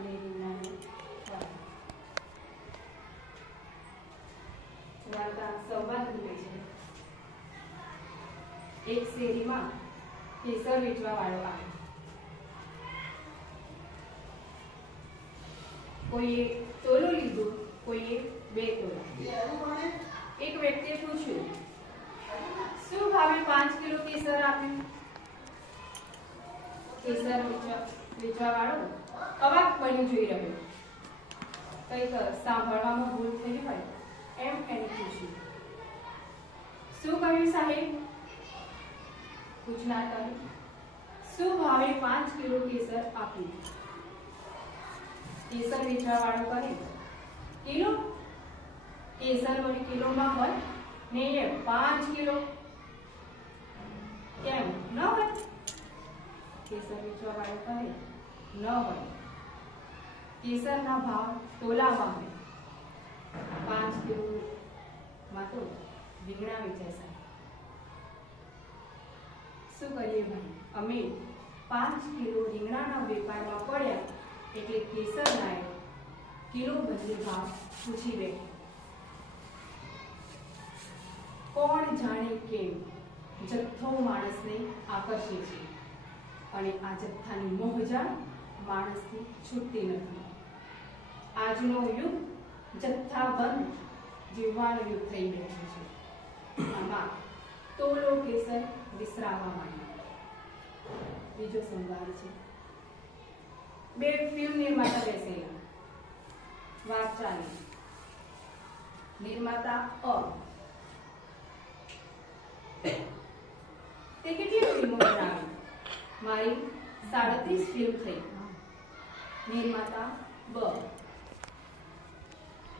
અને રીંગણાનો વાળો. વાર્તા સૌભાગ્ય છે. એક શેરીમાં કેસર વેચવા વાળો આવ્યો. કોઈએ તોલો લીધું, કોઈએ 2 તોલા. એક વ્યક્તિએ પૂછ્યું, શું ભાવે 5 કિલો કેસર આપ્યું? કેસર વેચવા વાળો અવાક બની જોઈ રહ્યો. કંઈક સાંભળવામાં ભૂલ થઈ હોય એમ એને પૂછ્યું. શું કહ્યું સાહેબ? પૂછનાર કહ્યું, શું ભાવે 5 કિલો કેસર આપ્યું? કેસર વેચવા વાળો કહે, કિલો? કેસર વળી કિલોમાં હોય ને એ 5 કિલો કેમ ન હોય? કેસર વેચવા વાળો કહે, ન હોય. કેસરના ભાવ તોલામાં હોય. 5 કિલોમાં તો રીંગણા વેચાય છે. શું કરીએ ભાઈ? અમે 5 કિલો રીંગણાના વેપારમાં પડ્યા એટલે કેસરના કિલો બદલે ભાવ પૂછી બેઠા. કોણ જાણે કેમ જથ્થો માણસને આકર્ષે છે અને આ જથ્થાની મોહજાળ માણસથી છૂટતી નથી. આજનો યુગ જથ્થાબંધ જીવવાનો યુગ થઈ રહ્યો છે. આમાં તોલો કેસર વિસરાવા માંડ્યો. બીજો સંવાદ છે. 2 ફિલ્મ નિર્માતા બેસેલા. વાત ચાલી. નિર્માતા અ તે કેટલી ફિલ્મો બનાવી? મારી 37 ફિલ્મ થઈ. નિર્માતા બ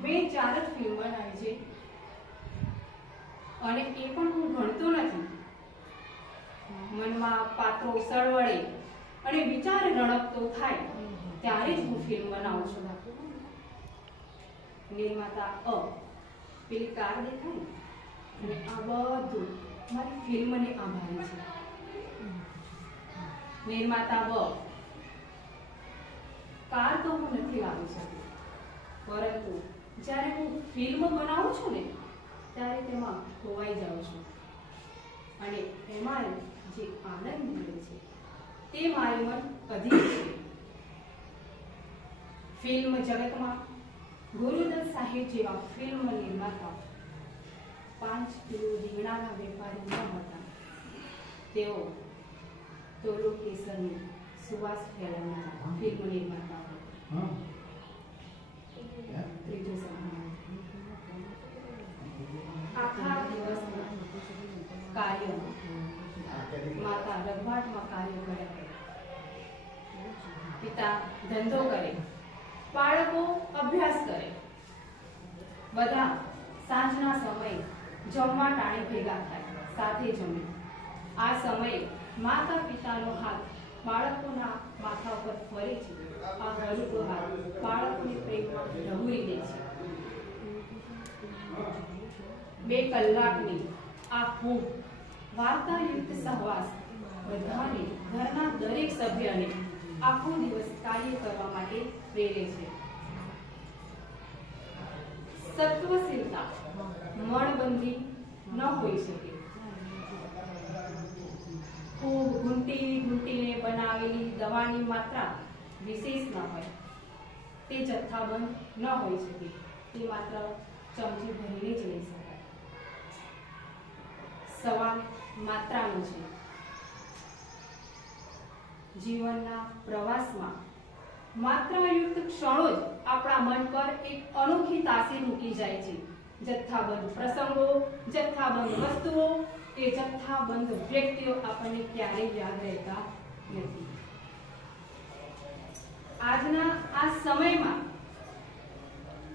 મેં 4 ફિલ્મ બનાવી છે અને એ પણ હું ભણતો નથી. મનમાં પાત્રો સળવળે અને વિચાર રણકતો થાય ત્યારે જ હું ફિલ્મ બનાવું છું. નિર્માતા અ પેલી કાર દેખાય અને આ બધું મારી ફિલ્મને આભારી છે. નિર્માતા બ કાર તો હું નથી લાવી શકતી, પરંતુ જ્યારે હું ફિલ્મ બનાવું છું ને ત્યારે તેમાં ખોવાઈ જાઉં છું અને એમાં જે આનંદ મળે છે તે મારી મન અધિક છે. ફિલ્મ જગતમાં ગુરુદત્ત સાહેબ જેવા ફિલ્મ નિર્માતા 5 કિલો રીંગણાના વેપારી ન હતા. તેઓ તોલો કેસરની સુવાસ ફેલાવનારા ફિલ્મ નિર્માતા હતા. ત્રીજો સવાલ. આખા દિવસમાં કાર્યમાં માતા રઘવાટમાં કાર્ય કરે, પિતા ધંધો કરે, બાળકો અભ્યાસ કરે. બધા સાંજના સમયે જમવા ટાણે ભેગા થાય, સાથે જમે. આ સમયે માતા પિતાનો હાથ બાળકોના માથા ઉપર ફરે છે. આ હળવો હાથ બાળકોને પ્રેમમાં ઢબુરી દે છે. 2 કલાકની આ ખૂબ વાર્તાયુક્ત સહવાસ બધાને, ઘરના દરેક સભ્યને આખો દિવસ કાર્ય કરવા માટે પ્રેરે છે. સત્વશીલતા મણબંધી ન હોઈ શકે. ખૂબ ઘૂંટીને બનાવેલી દવાની માત્રા વિશેષ ન હોય. તે જથ્થાબંધ ન હોઈ શકે. તે માત્ર ચમચી ભરીને જ લઈ શકાય. સવાલ માત્રાનો છે. જીવનના પ્રવાસમાં માત્રાયુક્ત ક્ષણો જ આપણા મન પર એક અનોખી તાસીર મૂકી જાય છે. જથ્થાબંધ પ્રસંગો, જથ્થાબંધ વસ્તુઓ કે જથ્થાબંધ વ્યક્તિઓ આપણને ક્યારેય યાદ રહેતા નથી. આજના આ સમયમાં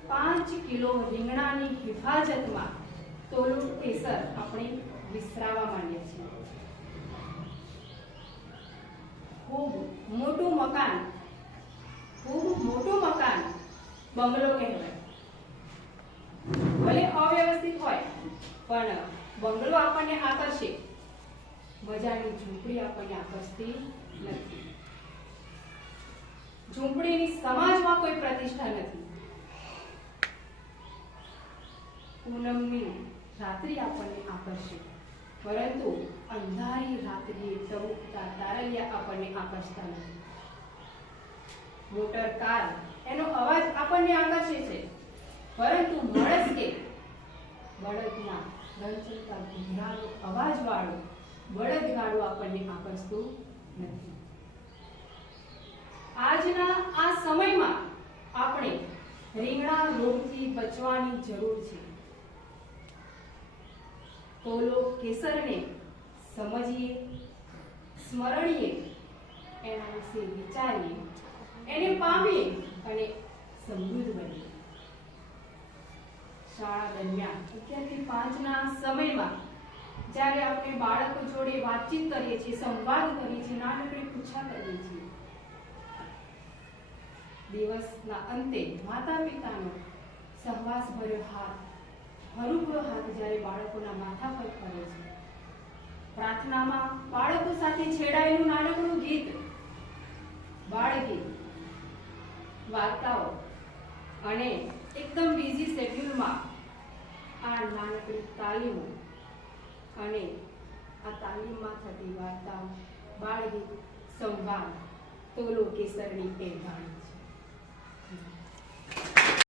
5 કિલો રીંગણાની હિફાજતમાં તોલું કેસર આપણે વિસરાવા માંડીએ છીએ. ખૂબ મોટું મકાન બંગલો કહેવાય. ભલે અવ્યવસ્થિત હોય પણ બંગલો આપણને આકર્ષે. મજાની ઝૂંપડી આપણને આકર્ષતી નથી. ઝૂંપડીની સમાજમાં કોઈ પ્રતિષ્ઠા નથી. પૂનમની રાત્રિ આપણને આકર્ષે, પરંતુ અંધારી રાત્રિએ ટહુકતા તારલિયા આપણને આકર્ષતા નથી. મોટર કાર એનો અવાજ આપણને આકર્ષે છે, પરંતુ મળસ કે બળદના રણચણતા ઘૂંઘરાનો અવાજવાળો બળદગાડું આપણને આકર્ષતું નથી. આજના આ સમયમાં આપણે રીંગણા રોગથી બચવાની જરૂર છે. તોલો કેસરને સમજીએ, સ્મરણીએ, એના વિશે વિચારીએ, એને પામીએ અને સમૃદ્ધ બનીએ. શાળા દરમિયાન 11 થી 5 ના સમયમાં જ્યારે આપણે બાળકો જોડે વાતચીત કરીએ છીએ, સંવાદ કરીએ છીએ, નાનકડી પૂછા કરીએ છીએ, દિવસના અંતે માતા પિતાનો સહવાસ ભર્યો હાથ, હરુભરો હાથ જ્યારે બાળકોના માથા પર ફરે છે, પ્રાર્થનામાં બાળકો સાથે છેડાયેલું નાનકડું ગીત, બાળગીત, વાર્તાઓ અને એકદમ બિઝી શેડ્યુલમાં આ નાનકડી તાલીમો અને આ તાલીમમાં થતી વાર્તાઓ, બાળગીત, સંવાદ તોલો કેસરની એ વાણી છે.